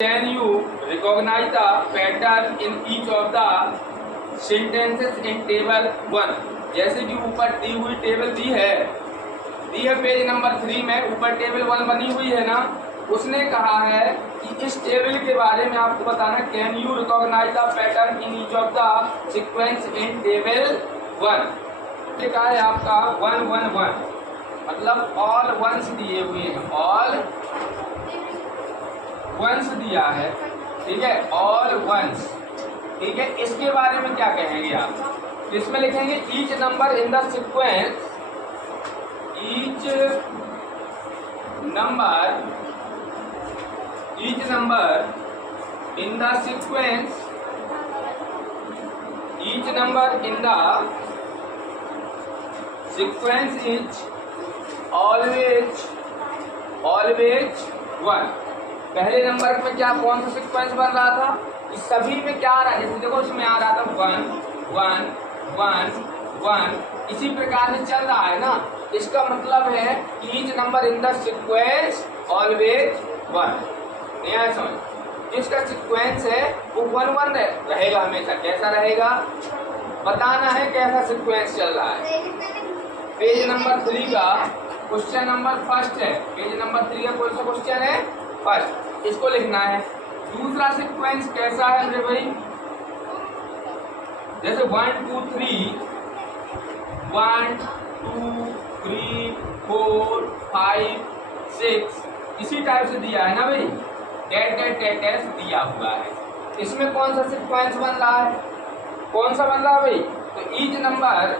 Can you recognize the pattern in each of the sentences in table 1? जैसे कि ऊपर दी हुई टेबल दी है पेज नंबर 3 में ऊपर टेबल 1 बनी हुई है ना, उसने कहा है कि इस टेबल के बारे में आपको बताना can you recognise the pattern in each of the sequence in table 1। लिखा है आपका 1 1 1, मतलब ऑल वंस दिए हुए हैं, ऑल वंस दिया है, ठीक है, ऑल वंस, ठीक है। इसके बारे में क्या कहेंगे आप? इसमें लिखेंगे each number in the sequence, each number in the sequence, each number in the sequence is always one. पहले नंबर में क्या कौन सा सीक्वेंस बन रहा था? इस सभी में क्या आ रहा है? जैसे देखो इसमें आ रहा था 1 1 1 1, इसी प्रकार से चल रहा है ना। इसका मतलब है each number in the sequence always 1। नहीं आया समझ? जिसका सीक्वेंस है वो 1 1 रहेगा हमेशा। कैसा रहेगा बताना है, कैसा सीक्वेंस चल रहा है। पेज नंबर 3 का क्वेश्चन नंबर फर्स्ट है, पेज नंबर 3 का कौन सा क्वेश्चन है? फर्स्ट। इसको लिखना है। दूसरा सीक्वेंस कैसा है मेरे भाई? जैसे 1 2 3 1 2 3 4 5 6, इसी टाइप से दिया है ना भाई, डैट डैट डैट डैश दिया हुआ है। इसमें कौन सा सीक्वेंस बन रहा है? कौन सा बन रहा है भाई? तो ईच नंबर,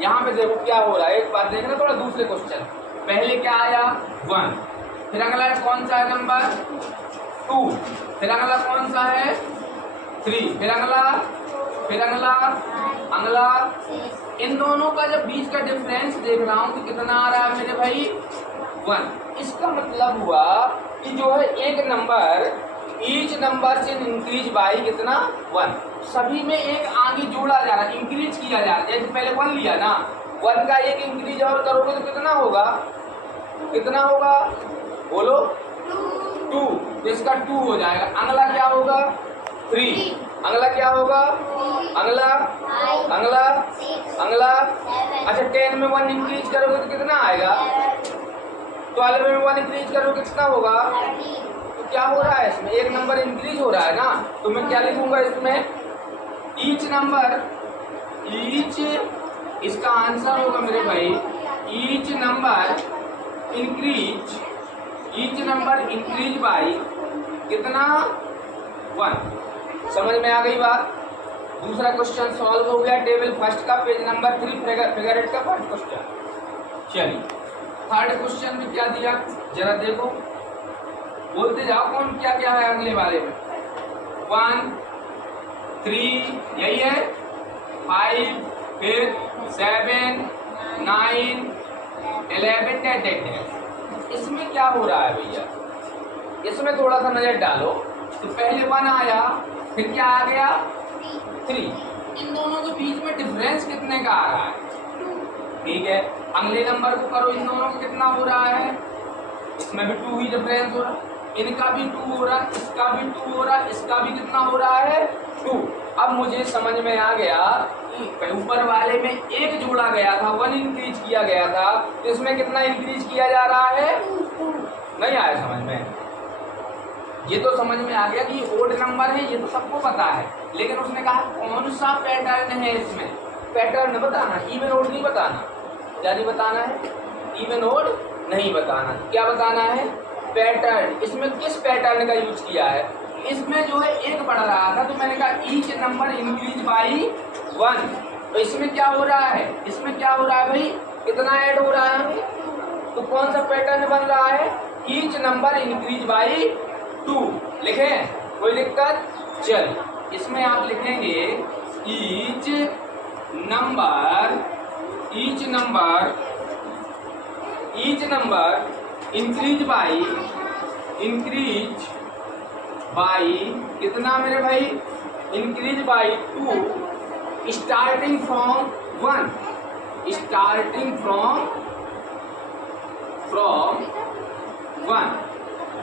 यहाँ पे देखो क्या हो रहा है, एक बार देखना थोड़ा दूसरे क्वेश्चन। पहले क्या आया 1, फिर अगला कौन सा है नंबर 2, फिर अगला कौन सा है 3, फिर अगला इन दोनों का जब बीच का डिफरेंस देख रहा हूं तो कितना आ रहा है मेरे भाई? 1। इसका मतलब हुआ कि जो है एक नंबर ईच नंबर से इंक्रीज बाई कितना? 1। सभी में एक आगे जोड़ा जा रहा है, इंक्रीज किया जा रहा है। जैसे पहले 1 लिया ना, 1 का एक इंक्रीज और करोगे तो कितना होगा? कितना होगा बोलो? 2। तो इसका 2 हो जाएगा। अगला क्या होगा? 3। अगला क्या होगा? अगला अच्छा 10 में 1 इंक्रीज करोगे तो कितना आएगा? 12 में 1 इंक्रीज करोगे कितना होगा? तो क्या हो रहा है इसमें? एक नंबर इंक्रीज हो रहा है ना। तो मैं क्या लिखूंगा इसमें? ईच नंबर, ईच, इसका आंसर होगा मेरे भाई ईच नंबर इंक्रीज बाई कितना? 1। समझ में आ गई बात? दूसरा क्वेश्चन सॉल्व हो गया टेबल फर्स्ट का, पेज नंबर 3 फिगर 8 का फर्स्ट क्वेश्चन। चलिए थर्ड क्वेश्चन में क्या दिया जरा देखो, बोलते जाओ कौन क्या क्या है अगले वाले में। 1 3 यही है, 5 फिर 7 9 11 10। इसमें क्या हो रहा है भैया? इसमें थोड़ा सा नजर डालो। तो पहले 1 आया, फिर क्या आ गया? 3। इन दोनों के बीच में डिफरेंस कितने का आ रहा है? ठीक है, अगले नंबर को करो, इन दोनों का कितना हो रहा है? इसमें भी 2 ही डिफरेंस हो रहा है, इनका भी 2 हो रहा है, इसका भी 2 हो रहा है, इसका भी कितना हो रहा है? 2। अब मुझे समझ में आ गया कि ऊपर वाले में 1 जोड़ा गया था, 1 इंक्रीज किया गया था, तो इसमें कितना इंक्रीज किया जा रहा है? 2। नहीं आया समझ में? ये तो समझ में आ गया कि ओड नंबर है, ये तो सबको पता है, लेकिन उसने कहा कौन सा पैटर्न है इसमें? पैटर्न बताना, इवन ओड नहीं बताना। क्या नहीं बताना है? इवन ओड नहीं बताना। क्या बताना है? पैटर्न। इसमें किस पैटर्न का यूज किया है? इसमें जो है 1 बढ़ रहा था, तो मैंने कहा ईच नंबर इंक्रीज बाई 1। तो इसमें क्या हो रहा है? इसमें क्या हो रहा है भाई? कितना ऐड हो रहा है? तो कौन सा पैटर्न बन रहा है? Each number increase by 2। लिखे? कोई दिक्कत? चल इसमें आप लिखेंगे ईच नंबर इंक्रीज बाई कितना मेरे भाई? Increase by 2 starting from 1। From 1।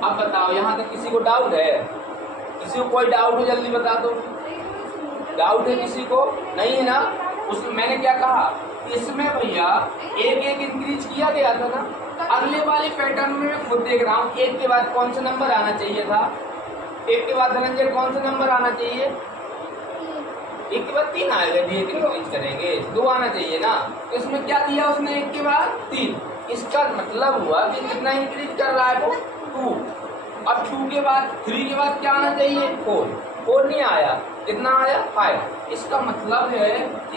अब बताओ यहाँ तक किसी को डाउट है? किसी को कोई डाउट हो जल्दी बता दो। डाउट है किसी को? नहीं है ना? उसमें मैंने क्या कहा, इसमें भैया एक एक इंक्रीज किया गया था ना। अगले वाले पैटर्न में मैं खुद देख रहा हूँ, एक के बाद कौन सा नंबर आना चाहिए था? एक के बाद धनंजय कौन सा नंबर आना चाहिए? एक के बाद 3 आएगा जी, एक इंक्रीज करेंगे 2 आना चाहिए ना। तो इसमें क्या दिया उसने? एक के बाद 3। इसका मतलब हुआ कि कितना इंक्रीज कर रहा है वो? 2। अब 2 के बाद 3 के बाद क्या आना चाहिए? 4 नहीं आया, कितना आया? 5। इसका मतलब है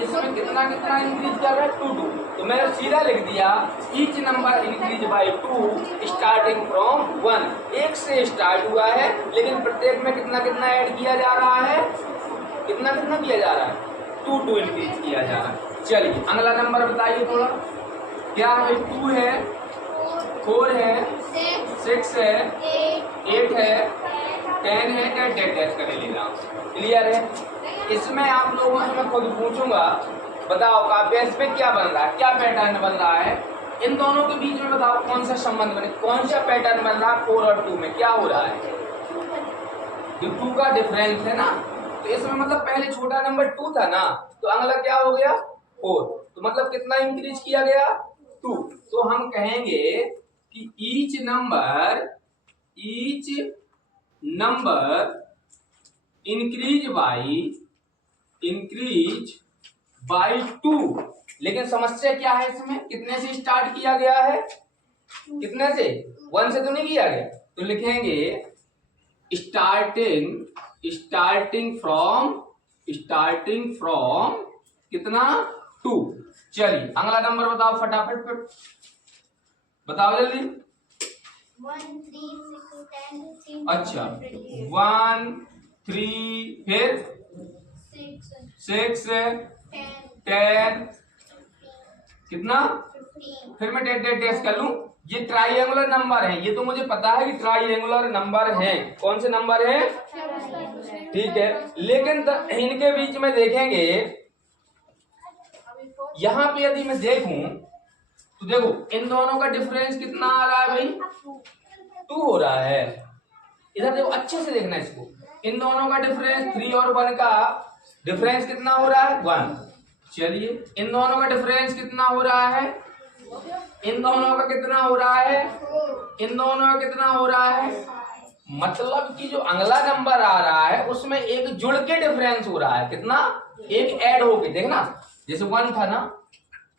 इसमें कितना कितना इंक्रीज कर रहा है? 2। तो मैंने सीधा लिख दिया each number increase by 2 starting from 1। एक से स्टार्ट हुआ है लेकिन प्रत्येक में कितना कितना ऐड किया जा रहा है? कितना कितना किया जा रहा है? 2 इंक्रीज किया जा रहा है। चलिए अगला नंबर बताइए थोड़ा। क्या है? 2 है, 4 है, 6 है, 8 है, 10 है, 10 करे ले रहा हूँ। क्लियर है? इसमें आप लोगों से मैं खुद पूछूंगा, बताओ काव्यांश पे क्या बन रहा है, क्या पैटर्न बन रहा है? इन दोनों के बीच में बताओ कौन सा संबंध बने, कौन सा पैटर्न बन रहा है? 4 और 2 में क्या हो रहा है? जो 2 का डिफरेंस है ना, तो इसमें मतलब पहले छोटा नंबर 2 था ना, तो अगला क्या हो गया? 4। तो मतलब कितना इंक्रीज किया गया? 2। तो हम कहेंगे कि ईच नंबर इंक्रीज बाई 2। लेकिन समस्या क्या है इसमें? कितने से स्टार्ट किया गया है? कितने से? 1 से तो नहीं किया गया। तो लिखेंगे स्टार्टिंग फ्रॉम कितना? 2। चलिए अगला नंबर बताओ फटाफट, बताओ जल्दी। 1 3 6 10 अच्छा 1 3 फिर 6 10 कितना? 15 फिर मैं डेट कर लूं। ये ट्राइएंगुलर नंबर है, ये तो मुझे पता है कि ट्राइएंगुलर नंबर है। कौन से नंबर है? ठीक है, लेकिन इनके बीच में देखेंगे, यहाँ पे यदि मैं देखूं तो देखो इन दोनों का डिफरेंस कितना आ रहा है भाई? 2 हो रहा है। इधर देखो अच्छे से देखना इसको, इन दोनों का डिफरेंस 3 और 1 का डिफरेंस कितना हो रहा है? 1। चलिए इन दोनों का डिफरेंस कितना हो रहा है? इन दोनों का कितना हो रहा है? इन दोनों का कितना हो रहा है? मतलब कि जो अगला नंबर आ रहा है उसमें एक जुड़ के डिफरेंस हो रहा है। कितना? एक ऐड होके, देखना जैसे 1 था ना,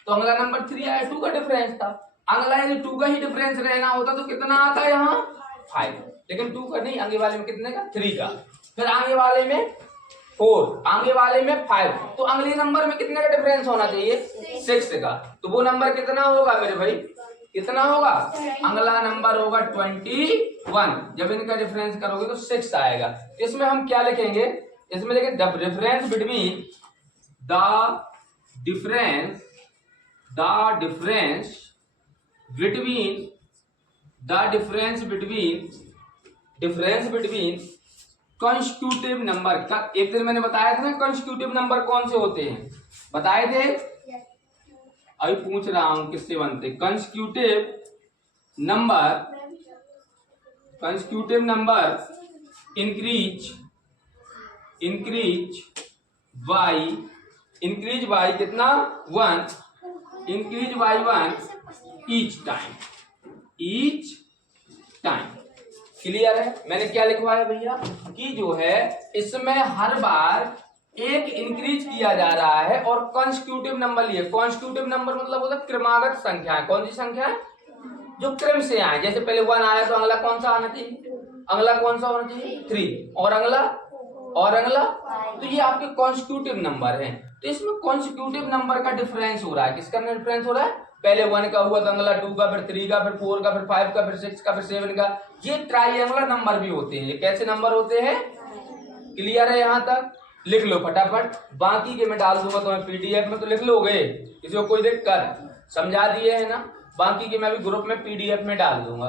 तो अगला नंबर 3 आया, 2 का डिफरेंस था। अगला यदि 2 का ही डिफरेंस रहना होता तो कितना आता यहाँ? 5। लेकिन 2 का नहीं, आगे वाले में कितने का? 3 का। फिर आगे वाले में 4, आगे वाले में 5। तो अगले नंबर में कितने का डिफरेंस होना चाहिए? 6 का। तो वो नंबर कितना होगा मेरे भाई? कितना होगा? अगला नंबर होगा 21। जब इनका डिफरेंस करोगे तो 6 आएगा। इसमें हम क्या लिखेंगे? इसमें लिखेंगे the difference between constitutive number का। एक दिन मैंने बताया था ना कंस्टिट्यूटिव नंबर कौन से होते हैं, बताए थे। अभी पूछ रहा हूं किससे बनते? कंस्टिट्यूटिव नंबर इंक्रीज बाई कितना? 1, increase by 1 each time. Clear है? मैंने क्या लिखवाया भैया कि जो है इसमें हर बार एक इंक्रीज किया जा रहा है और कंस्टिट्यूटिव नंबर लिए। कंस्टिट्यूटिव नंबर मतलब होता है क्रमागत संख्या है। कौन सी संख्या है? जो क्रम से आए। जैसे पहले 1 आया तो अगला कौन सा आना चाहिए? अगला कौन सा होना चाहिए? 3 और अगला तो ये आपके कॉन्स्टिट्यूटिव नंबर हैं। तो इसमें कॉन्स्टिट्यूटिव नंबर का डिफरेंस हो रहा है। किसका डिफरेंस हो रहा है? पहले 1 का हुआ तो अगला 2 का, फिर 3 का, फिर 4 का, फिर 5 का, फिर 6 का, फिर 7 का। ये ट्राइएंगुलर नंबर भी होते हैं। ये कैसे नंबर होते हैं? क्लियर है? यहाँ तक लिख लो फटाफट। बाकी के मैं डाल दूंगा तुम्हें पीडीएफ में, तो लिख लोगे, किसी को कोई दिक्कत? समझा दिए है ना? बाकी के मैं भी ग्रुप में पीडीएफ में डाल दूंगा।